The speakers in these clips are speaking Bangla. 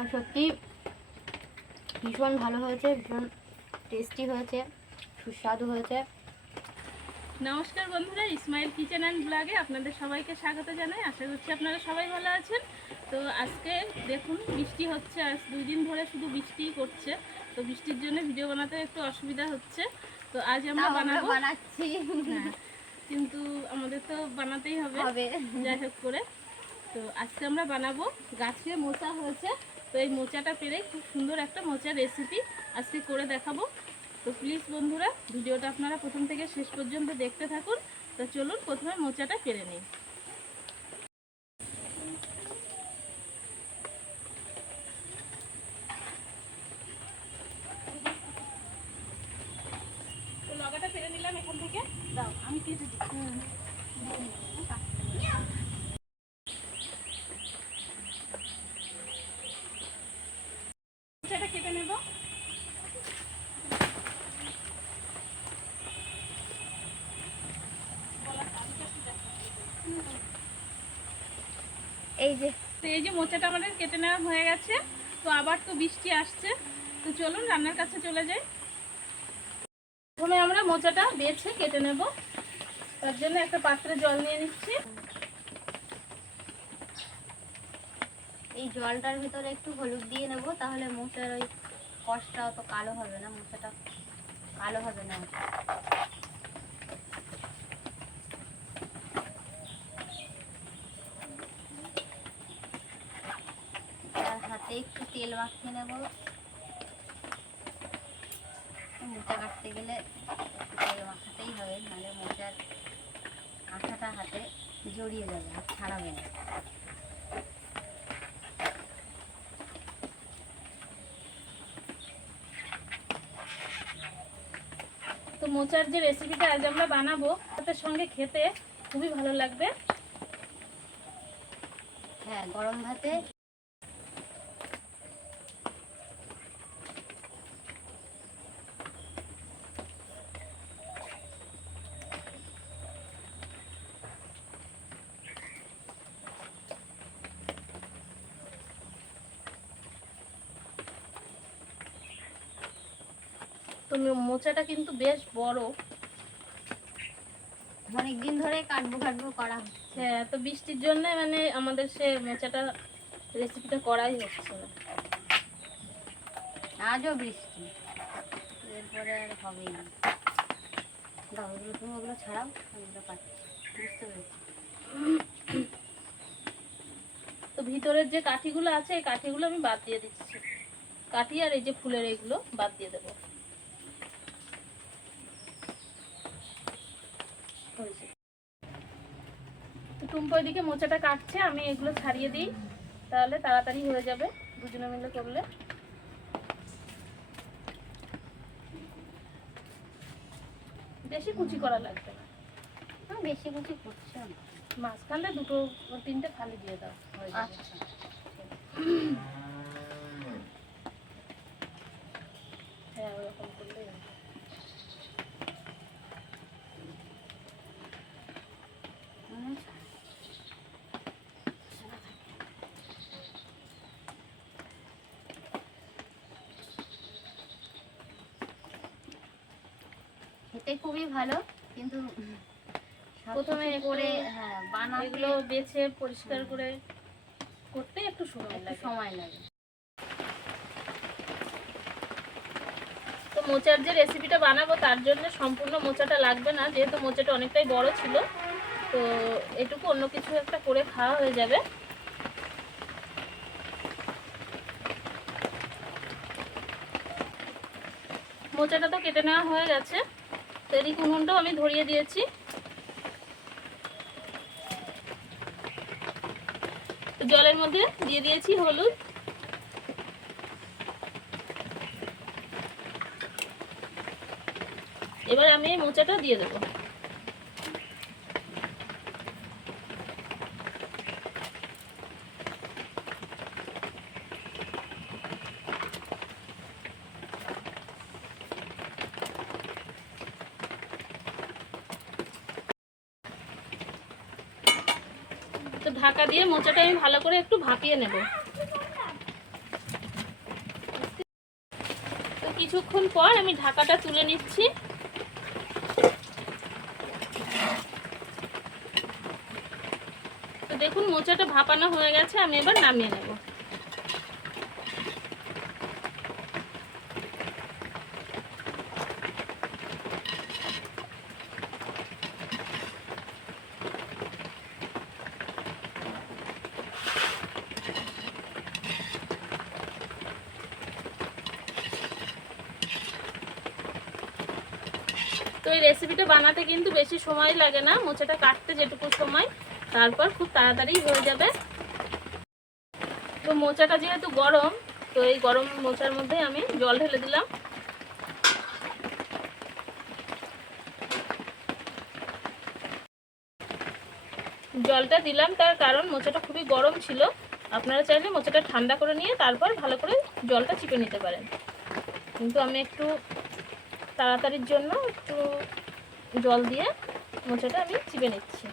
তো সত্যি ভীষণ ভালো হয়েছে, ভীষণ টেস্টি হয়েছে, সুস্বাদু হয়েছে। নমস্কার বন্ধুরা, ইসমাইল কিচেন অ্যান্ড ব্লগে আপনাদের সবাইকে স্বাগত জানাই। আশা করছি আপনারা সবাই ভালো আছেন। তো আজকে দেখুন বৃষ্টি হচ্ছে, আজ 2 দিন ধরে শুধু বৃষ্টিই করছে। তো বৃষ্টির জন্য ভিডিও বানাতে একটু অসুবিধা হচ্ছে। তো আজ আমরা বানাচ্ছি, কিন্তু আমাদের তো বানাতেই হবে যাই হোক করে। তো আজকে আমরা বানাবো, গাছে মোচা হয়েছে, তো এই মোচাটা পেরে খুব সুন্দর একটা মোচার রেসিপি আজকে করে দেখাবো। তো প্লিজ বন্ধুরা ভিডিওটা আপনারা প্রথম থেকে শেষ পর্যন্ত দেখতে থাকুন। তো চলুন প্রথমে মোচাটা পেরে নিই। তো লগাটা পেরে নিলাম এখান থেকে, দাও আমি কেটে দিই। মোচাটা কেটে নেব। এই যে মোচাটা আমাদের কেটে নেওয়া হয়ে গেছে। তো আবার তো বৃষ্টি আসছে, তো চলুন রান্নার কাছে চলে যাই। প্রথমে আমরা মোচাটা বেছে কেটে নেব, তার জন্য একটা পাত্রে জল নিয়ে নিচ্ছি। এই জলটার ভিতরে একটু হলুদ দিয়ে নেব, তাহলে মোচার ওই কষটা অত কালো হবে না, মোচাটা কালো হবে না। আর হাতে একটু তেল মাখিয়ে নেব, মোচা কাটতে গেলে তেল মাখাতেই হবে, নাহলে মোচার আঠাটা হাতে জড়িয়ে যাবে, আর ছাড়াবে না। তো মোচার যে রেসিপিটা আজ আমরা বানাবো, তার সঙ্গে খেতে খুবই ভালো লাগবে। হ্যাঁ, গরম ভাতে। তো মোচাটা কিন্তু বেশ বড়, অনেকদিন ধরে কাটবো করা হচ্ছে। হ্যাঁ, তো বৃষ্টির জন্য মানে আমাদের সে মোচাটা রেসিপিটা করাই হচ্ছে না। আজও বৃষ্টি, এরপরে আর হবেই না। দাও ওগুলো, তুমি ওগুলো ছাড়াও, ওগুলো কাটছি, বুঝতে পেরেছি। তো ভিতরের যে কাঠিগুলো আছে, এই কাঠিগুলো আমি বাদ দিয়ে দিচ্ছি। কাঠি আর এই যে ফুলের এইগুলো বাদ দিয়ে দেবো। টুম্পা এদিকে মোচাটা কাটছে, আমি এগুলো ছাড়িয়ে দিই, তাহলে তাড়াতাড়ি হয়ে যাবে দুজনে মিলে করলে। বেশি কুচি করা লাগবে না, বেশি কুচি করছো না, মাঝখানে 2-3টে ফালি দিয়ে দাও, হয়ে যাবে। আচ্ছা, হ্যাঁ, ওরকম করলেই হবে। খেতে খুবই ভালো, কিন্তু প্রথমে করে বানাতে, এগুলো বেছে পরিষ্কার করে করতে একটু সময় লাগে। তো মোচার যে রেসিপিটা বানাবো, তার জন্য সম্পূর্ণ মোচাটা লাগবে না, যেহেতু মোচাটা অনেকটাই বড় ছিল। তো এটুকু অন্য কিছু একটা করে খাওয়া হয়ে যাবে। মোচাটা তো কেটে নেওয়া হয়ে গেছে, তো এদিক উনুনটাও আমি ধরিয়ে দিয়েছি। জলের মধ্যে দিয়ে দিয়েছি হলুদ, এবার আমি এই মোচাটা দিয়ে দেবো। তো ঢাকা দিয়ে মোচাটা আমি ভালো করে একটু ভাপিয়ে নেব। কিছুক্ষণ পর আমি ঢাকাটা তুলে নিচ্ছি। তো দেখুন মোচাটা ভাপানো হয়ে গেছে, আমি এবার নামিয়ে নেব। তো এই রেসিপিটা বানাতে কিন্তু বেশি সময় লাগে না, মোচাটা কাটতে যেটুকু সময়, তারপর খুব তাড়াতাড়ি হয়ে যাবে। তো মোচাটা যেহেতু গরম, তো এই গরম মোচার মধ্যে আমি জল ঢেলে দিলাম। জলটা দিলাম তার কারণ মোচাটা খুবই গরম ছিল। আপনারা চাইলে মোচাটা ঠান্ডা করে নিয়ে তারপর ভালো করে জলটা চিপে নিতে পারেন, কিন্তু আমি একটু তাড়াতাড়ির জন্য একটু জল দিয়ে মোচাটা আমি চিপে নিচ্ছি।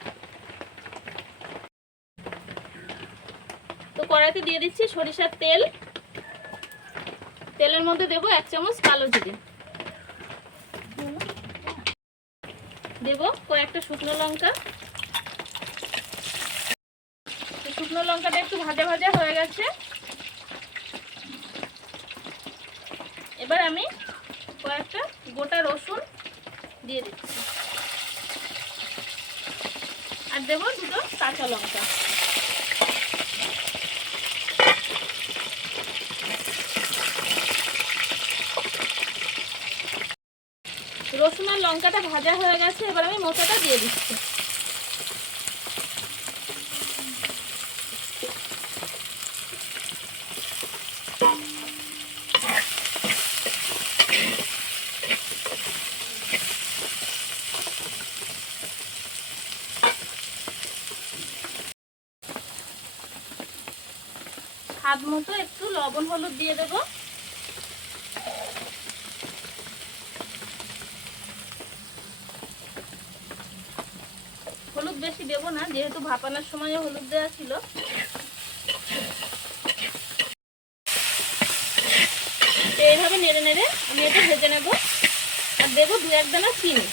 তো কড়াইতে দিয়ে দিচ্ছি সরিষার তেল। তেলের মধ্যে দেব 1 চামচ কালো জিরে, দেব কয়েকটা শুকনো লঙ্কা। শুকনো লঙ্কাটা একটু ভাজা ভাজা হয়ে গেছে, এবার আমি কয়েকটা গোটা রসুন দিয়ে দিচ্ছি আর দেব 2টো কাঁচা লঙ্কা। রসুন আর লঙ্কাটা ভাজা হয়ে গেছে, এবার আমি মোচাটা দিয়ে দিচ্ছি। স্বাদ মতো একটু লবণ হলুদ দিয়ে দেব। হলুদ বেশি দেব না, যেহেতু ভাপানোর সময় হলুদ দেওয়া ছিল। এইভাবে নেড়ে নেড়ে আমি এটা ভেজে নেব আর দেবো 2-1 দানা চিনি।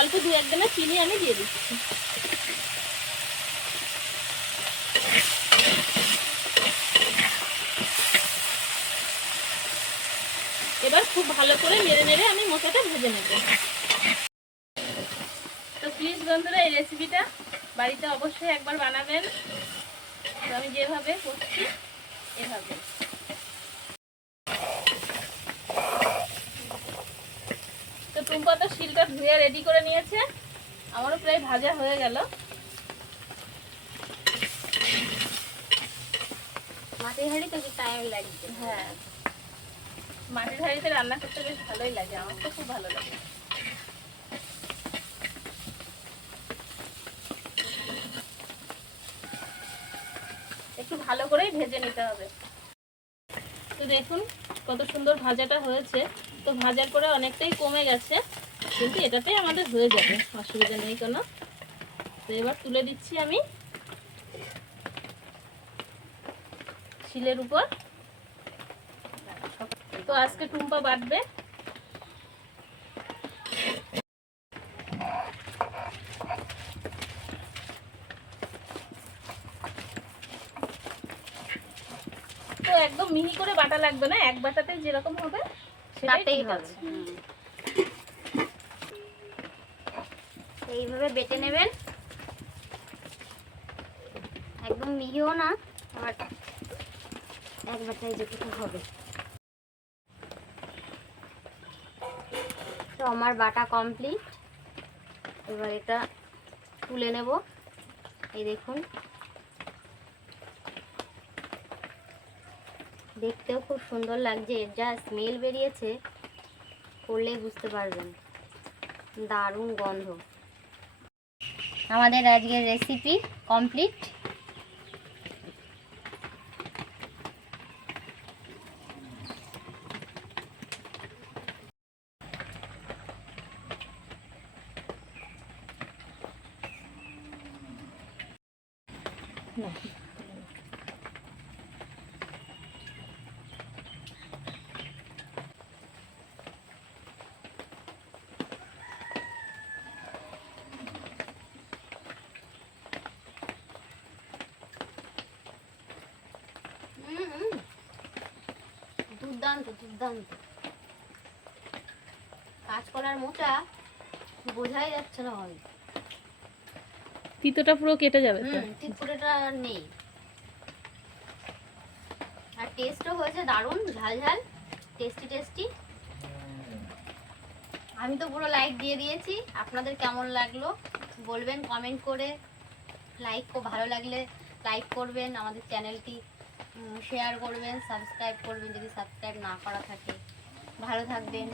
অল্প 2-1 দানা চিনি আমি দিয়ে দিচ্ছি। এবার খুব ভালো করে নেড়ে নেড়ে আমি মোচাটা ভেজে নেব। তো প্লিজ বন্ধুরা, এই রেসিপিটা বাড়িতে অবশ্যই একবার বানাবেন। তো আমি যেভাবে করছি এভাবে। তো টুম্পা তো শিলটা ধুয়ে রেডি করে নিয়েছে, আমারও প্রায় ভাজা হয়ে গেল। মাটির হাঁড়িতে কি টাইম লাগছে? হ্যাঁ, মাটির হাঁড়িতে রান্না করতে বেশ ভালোই লাগে, আমার তো খুব ভালো লাগে। একটু ভালো করেই ভেজে নিতে হবে। তো দেখুন কত সুন্দর ভাজাটা হয়েছে। তো ভাজার পরে অনেকটাই কমে গেছে, কিন্তু এটাতেই আমাদের হয়ে যাবে, অসুবিধা নেই কোনো। তো এবার তুলে দিচ্ছি আমি শিলের উপর। তো আজকে টুম্পা বাটবে। তো একদম মিহি করে বাটা লাগবে না, এক বাটাতেই যেরকম হবে সেটাই হবে। এইভাবে বেটে নেবেন, একদম মিহিও না, আবার এক বাটায় যেটুকু হবে। তো আমার বাটা কমপ্লিট, এবার এটা তুলে নেব। এই দেখুন, দেখতেও খুব সুন্দর লাগছে, এর যা স্মেল বেরিয়েছে করলেই বুঝতে পারবেন, দারুণ গন্ধ। আমাদের আজকের রেসিপি কমপ্লিট। না দুর্দান্ত দুর্দান্ত। কাঁচকলার মোচা বোঝাই যাচ্ছে না ভাই, তিতোটা পুরো কেটে যাবে তো। তিতকুটেটা আর নেই। আর টেস্টও হয়েছে দারুণ, ঝাল ঝাল, টেস্টি টেস্টি। আমি তো পুরো লাইক দিয়ে দিয়েছি। আপনাদের কেমন লাগলো বলবেন কমেন্ট করে। ভালো লাগলে লাইক করবেন, আমাদের চ্যানেলটি শেয়ার করবেন, সাবস্ক্রাইব করবেন যদি সাবস্ক্রাইব না করা থাকে। ভালো থাকবেন।